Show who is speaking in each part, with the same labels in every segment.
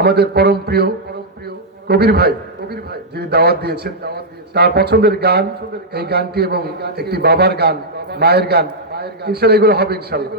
Speaker 1: আমাদের পরম প্রিয় কবির ভাই কবির ভাই যিনি দাওয়াত দিয়েছেন, তার পছন্দের গান, এই গানটি এবং একটি বাবার গান, মায়ের গান, ইনশাল্লাহ এগুলো হবে, ইনশাল্লাহ।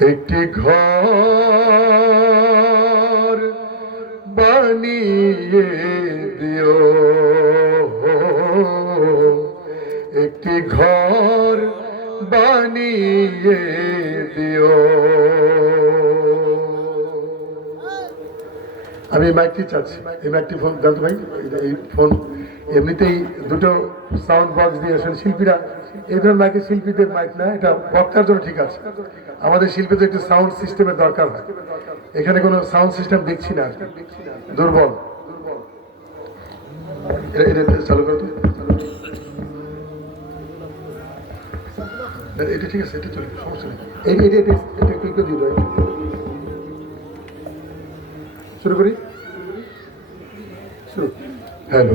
Speaker 1: একটি ঘর বানিয়ে দিও। একটি ঘর বানিয়ে দিও। আমি মাইকটি চাচ্ছি। এই মাইকটি ফোন জানতো ভাই এই ফোন এমনিতেই দুটো সাউন্ড বক্স দিয়ে আসলে শিল্পীরা, এই ধরনের মাইকে শিল্পীদের মাইক না, এটা বক্তার জন্য ঠিক আছে। আমাদের শিল্পীদের একটু সাউন্ড সিস্টেমের দরকার হয়। এখানে কোনো সাউন্ড সিস্টেম দেখছি না দুর্বল। চালু এটা ঠিক আছে, এটা চলে, সমস্যা নেই। এটা এটা একটু একটু। দিয়ে শুরু করি? শুরু। হ্যালো।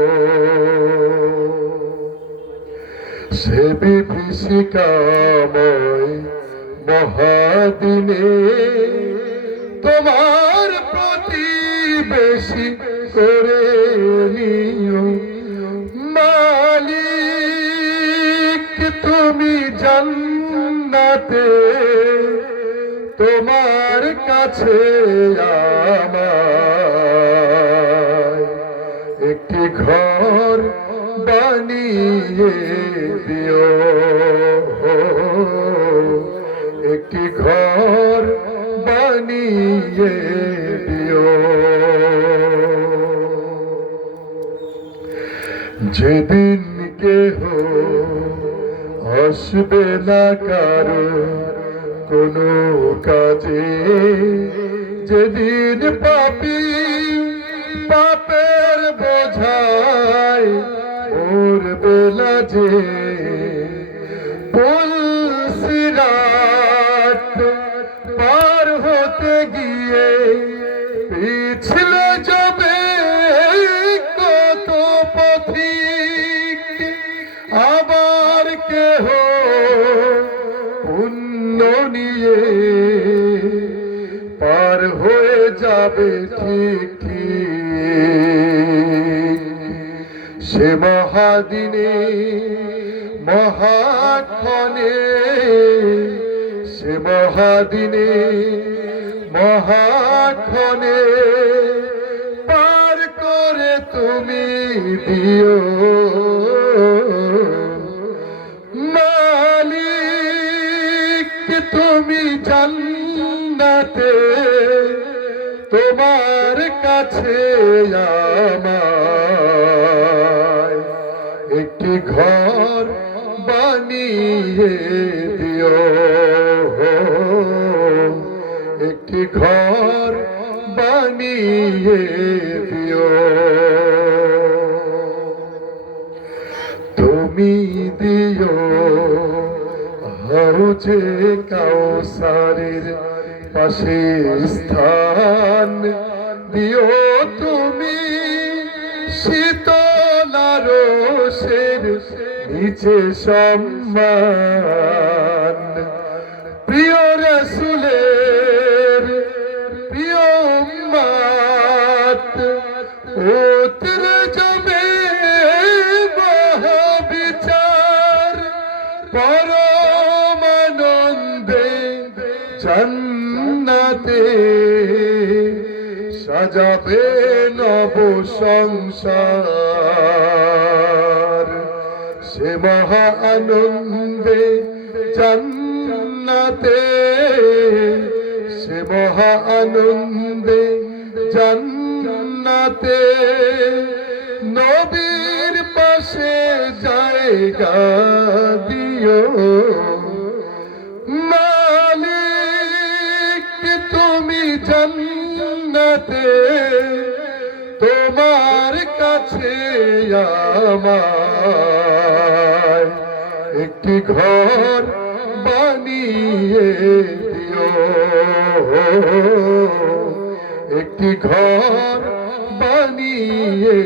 Speaker 1: সে বিভীষিকাময় মহাদিনে তোমার প্রতিবেশী করে নিও। মালিক, তুমি জান্নাতে, তোমার কাছে আমায় একটি ঘর দিও যেদিন কেহ আসবে না কারও কোনো কাজে, যেদিন পাপি পাপের বোঝায় ওর বেলা যে আবার কেহ পুণ্য নিয়ে পার হয়ে যাবে ঠিক ঠিক সে মহাদিনে, মহাক্ষণে, সে মহাদিনে, মহাক্ষণে পার করে তুমি দিও। তোমার কাছে আমায় একটি ঘর বানিয়ে দিও। একটি ঘর বানিয়ে দিও। তুমি দিও। হাউজে কাউসারের পাশে স্থান দিও তুমি। শীতলার সের নিচে সম্মান। প্রিয় রসুলের প্রিয় উম্মাত উতরে যাবে মহাবিচার পরমানন্দে জান্নাতে সাজাবে নব সংসার। সে মহা আনন্দে জান্নাতে, সে মহা আনন্দে জান্নাতে। নবীর পাশে জায়গা দিও। জান্নাতে, তোমার কাছে আমার একটি ঘর বানিয়ে দিও। একটি ঘর বানিয়ে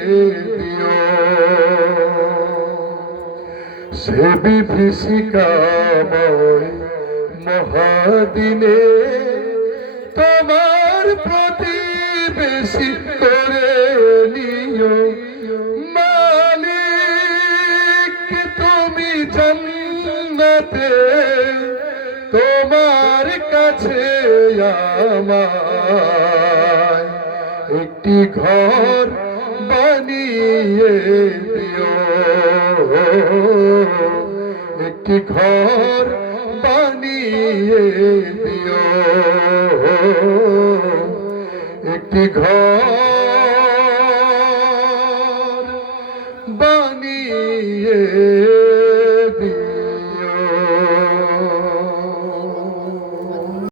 Speaker 1: দিও। সে বিভীষিকাময় মহাদিনে তোমার প্রতিবেশী করে নিও। মালিক, তুমি জান্নাতে, তোমার কাছে আমার একটি ঘর বানিয়ে দিও। একটি ঘর বানিয়ে দিও। একটি ঘর